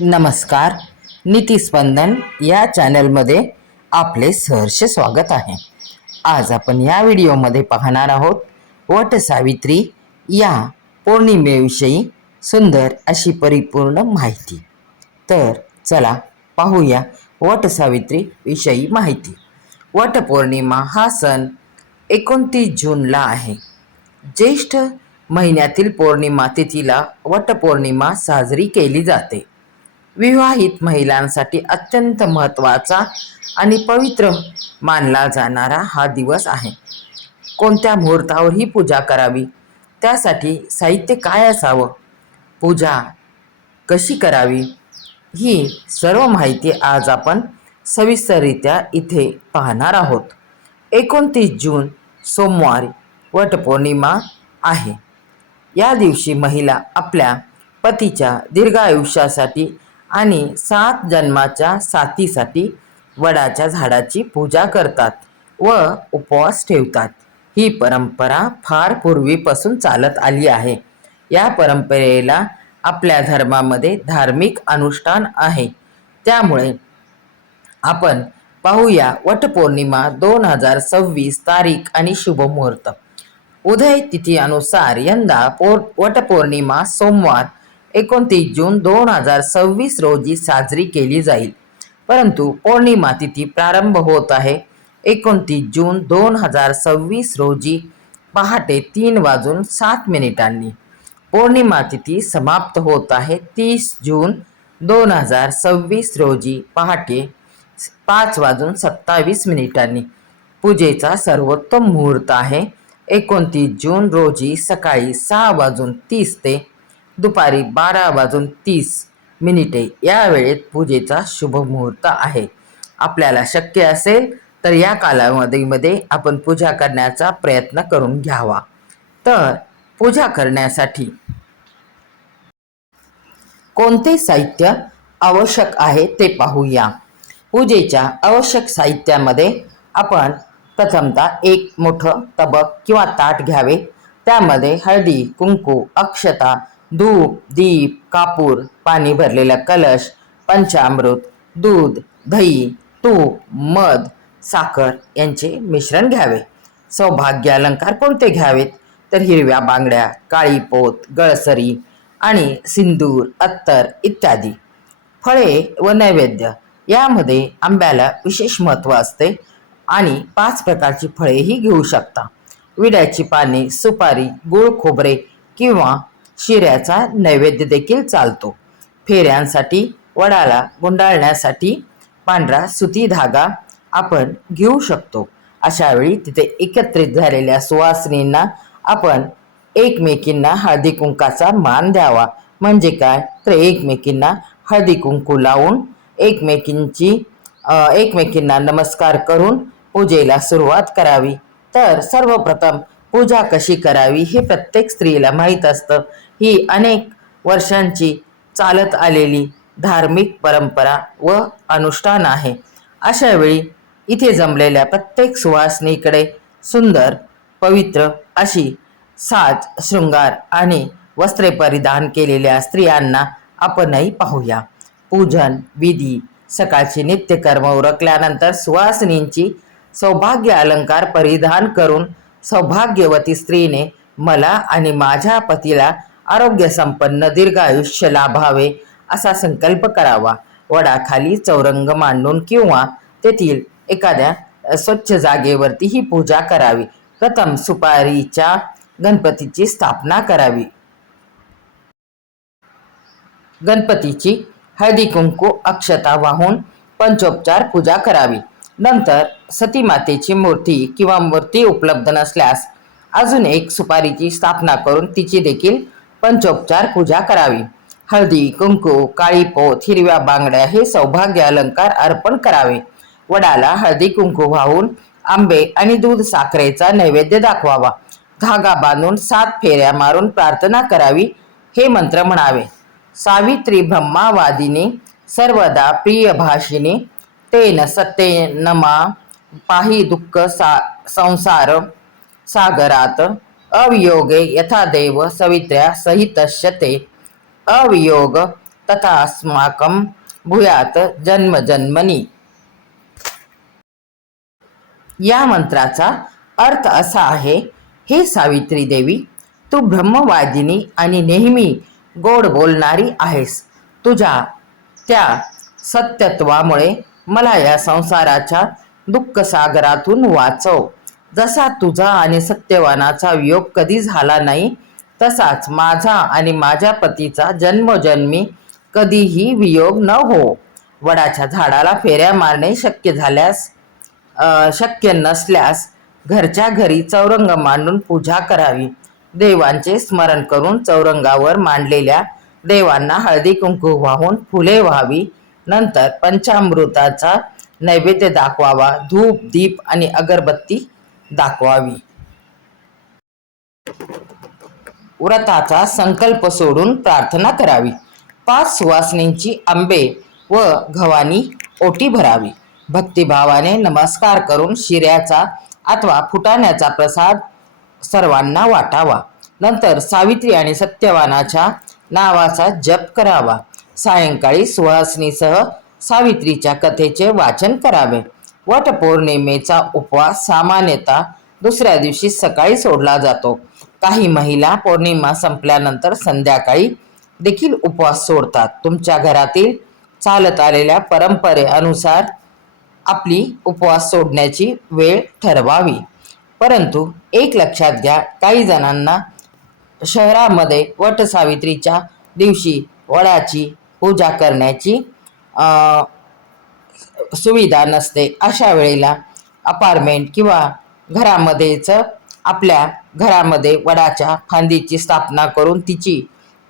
नमस्कार. नीतिस्पंदन या चॅनलमध्ये आपले सहर्ष स्वागत आहे. आज आपण या व्हिडिओमध्ये पाहणार आहोत वटसावित्री या पौर्णिमेविषयी सुंदर अशी परिपूर्ण माहिती. तर चला पाहूया वटसावित्री विषयी माहिती. वटपौर्णिमा हा सण 29 जूनला आहे. ज्येष्ठ महिन्यातील पौर्णिमा तिथीला वटपौर्णिमा साजरी केली जाते. विवाहित महिलांसाठी अत्यंत महत्त्वाचा आणि पवित्र मानला जाणारा हा दिवस आहे. कोणत्या मुहूर्तावर ही पूजा करावी, त्यासाठी साहित्य काय असावं, पूजा कशी करावी, ही सर्व माहिती आज आपण सविस्तररित्या इथे पाहणार आहोत. 29 जून सोमवारी वटपौर्णिमा आहे. या दिवशी महिला आपल्या पतीच्या दीर्घायुष्यासाठी आणि 7 जन्माच्या साथीसाठी वडाच्या झाडाची पूजा करतात व उपवास ठेवतात. ही परंपरा फार पूर्वीपासून चालत आली आहे. या परंपरेला आपल्या धर्मामध्ये धार्मिक अनुष्ठान आहे. त्यामुळे आपण पाहूया वटपौर्णिमा 2026 तारीख आणि शुभमुहूर्त. उदय तिथी अनुसार यंदा वटपौर्णिमा सोमवार 29 जून 2026 रोजी साजरी केली जाईल. परंतु पौर्णिमा तिथी प्रारंभ होत आहे 29 जून 2026 रोजी पहाटे 3:07 पौर्णिमा तिथी समाप्त होत आहे 30 जून 2026 रोजी पहाटे 5:27 पूजेचा सर्वोत्तम मुहूर्त आहे 29 जून रोजी सकाळी 6:30 ते दुपारी 12:30 या वेळेत पूजेचा शुभ मुहूर्त आहे. आपल्याला शक्य असेल तर या कालावधीमध्ये आपण पूजा करण्याचा प्रयत्न करून घ्यावा. तर पूजा करण्यासाठी कोणते साहित्य आवश्यक आहे ते पाहूया. पूजेच्या आवश्यक साहित्यामध्ये आपण प्रथमतः एक मोठं तबक किंवा ताट घ्यावे. त्यामध्ये हळदी, कुंकू, अक्षता, धूप, दीप, कापूर, पाणी भरलेला कलश, पंचामृत, दूध, दही, तूप, मध, साखर यांचे मिश्रण घ्यावे. सौभाग्य अलंकार कोणते घ्यावेत तर हिरव्या बांगड्या, काळी पोत, गळसरी आणि सिंदूर, अत्तर इत्यादी. फळे व नैवेद्य यामध्ये आंब्याला विशेष महत्त्व असते आणि 5 प्रकारची फळेही घेऊ शकता. विड्याची पाने, सुपारी, गूळ खोबरे किंवा शिऱ्याचा नैवेद्य देखील चालतो. फेऱ्यांसाठी वडाला गुंडाळण्यासाठी पांढरा सुती धागा आपण घेऊ शकतो. अशा वेळी तिथे एकत्रित झालेल्या सुवासिनींना आपण एकमेकींना हळदी कुंकाचा मान द्यावा. म्हणजे काय तर एकमेकींना हळदी कुंकू लावून एकमेकींना नमस्कार करून पूजेला सुरुवात करावी. तर सर्वप्रथम पूजा कशी करावी हे प्रत्येक स्त्रीला माहीत असतं. ही अनेक वर्षांची चालत आलेली धार्मिक परंपरा व अनुष्ठान आहे. अशा वेळी इथे जमलेल्या प्रत्येक सुवासिनीकडे सुंदर पवित्र अशी साज शृंगार आणि वस्त्रे परिधान केलेल्या स्त्रियांना आपणही पाहूया. पूजन विधी सकाळची नित्यकर्म उरकल्यानंतर सुवासिनींची सौभाग्य अलंकार परिधान करून सौभाग्यवती स्त्रीने मला आणि माझ्या पतीला आरोग्य संपन्न दीर्घायुष्य लाभावे असा संकल्प करावा. वडाखाली चौरंग मांडून किंवा तेथील एखाद्या स्वच्छ जागेवरती ही पूजा करावी. प्रथम सुपारीच्या गणपतीची स्थापना करावी. गणपतीची हळदी कुंकू अक्षता वाहून पंचोपचार पूजा करावी. नंतर सती मातेची मूर्ती किंवा मूर्ती उपलब्ध नसल्यास अजून एक सुपारीची स्थापना करून तिची देखील पंचोपचार पूजा करावी. हळदी कुंकू, काळी पोत, हिरव्या बांगड्या हे सौभाग्य अलंकार अर्पण करावे. वडाला हळदी कुंकू वाहून आंबे आणि दूध साखरेचा नैवेद्य दाखवावा. धागा बांधून 7 फेऱ्या मारून प्रार्थना करावी. हे मंत्र म्हणावे. सावित्री ब्रह्मावादिनी सर्वदा प्रिय भाषिनी तेन सत्येन मा पाहि दुःख संसार सागरात अवियोगे यथा देव सवित्र्या सहितस्य ते अवियोग तथास्माकं भूयात जन्मजन्मनी. या मंत्राचा अर्थ असा आहे, हे सावित्री देवी, तू ब्रह्मवादिनी आणि नेहमी गोड बोलणारी आहेस. तुझ्या त्या सत्यत्वामुळे मला या संसाराच्या दुःख सागरातून वाचव. जसा तुझा आणि सत्यवानाचा वियोग कधी झाला नाही, तसाच माझा आणि माझ्या पतीचा जन्मोजन्मी कधीही वियोग न हो. वडाच्या झाडाला फेऱ्या मारणे शक्य नसल्यास घरच्या घरी चौरंग मांडून पूजा करावी. देवांचे स्मरण करून चौरंगावर मांडलेल्या देवांना हळदी कुंकू वाहून फुले व्हावी. नंतर पंचामृताचा नैवेद्य दाखवावा. धूप, दीप आणि अगरबत्ती दाखवावी. व्रताचा संकल्प सोडून प्रार्थना करावी. 5 सुवासिनींची आंबे व गव्हाणी ओटी भरावी. भक्तिभावाने नमस्कार करून शिऱ्याचा अथवा फुटाण्याचा प्रसाद सर्वांना वाटावा. नंतर सावित्री आणि सत्यवानाच्या नावाचा जप करावा. सायंकाळी सुहासिनीसह सावित्रीच्या कथेचे वाचन करावे. वटपौर्णिमेचा उपवास सामान्यतः दुसऱ्या दिवशी सकाळी सोडला जातो. काही महिला पौर्णिमा संपल्यानंतर संध्याकाळी देखील उपवास सोडतात. तुमच्या घरातील चालत आलेल्या परंपरेनुसार आपली उपवास सोडण्याची वेळ ठरवावी. परंतु एक लक्षात घ्या, काही जणांना शहरामध्ये वटसावित्रीच्या दिवशी वडाची पूजा करण्याची सुविधा नसते. अशा वेळेला अपार्टमेंट किंवा घरामध्येच आपल्या घरामध्ये वडाच्या फांदीची स्थापना करून तिची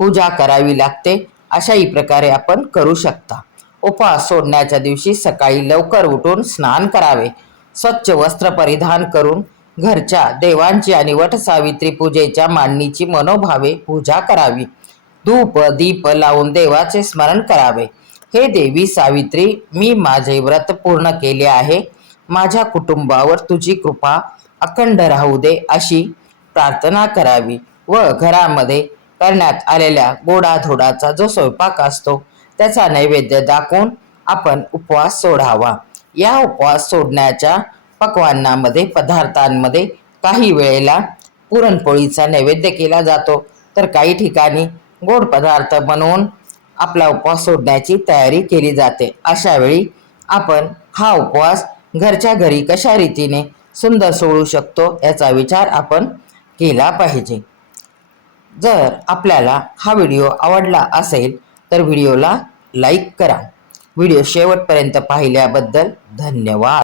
पूजा करावी लागते. अशाही प्रकारे आपण करू शकता. उपवास सोडण्याच्या दिवशी सकाळी लवकर उठून स्नान करावे. स्वच्छ वस्त्र परिधान करून घरच्या देवांची आणि वटसावित्री पूजेच्या मांडणीची मनोभावे पूजा करावी. धूप दीप लावून देवाचे स्मरण करावे. हे देवी सावित्री, मी माझे व्रत पूर्ण केले आहे. माझ्या कुटुंबावर तुझी कृपा अखंड राहू दे, अशी प्रार्थना करावी व घरामध्ये करण्यात आलेल्या गोडाधोडाचा जो स्वयंपाक असतो त्याचा नैवेद्य दाखवून आपण उपवास सोडावा. या उपवास सोडण्याच्या पदार्थांमध्ये काही वेळेला पुरणपोळीचा नैवेद्य केला जातो, तर काही ठिकाणी गोड पदार्थ बनवून आपला उपवास सोडण्याची तयारी केली जाते. अशा वेळी आपण हा उपवास घरच्या घरी कशा रीतीने सुंदर सोडू शकतो याचा विचार आपण केला पाहिजे. जर आपल्याला हा व्हिडिओ आवडला असेल तर व्हिडिओला लाईक करा. व्हिडिओ शेवटपर्यंत पाहिल्याबद्दल धन्यवाद.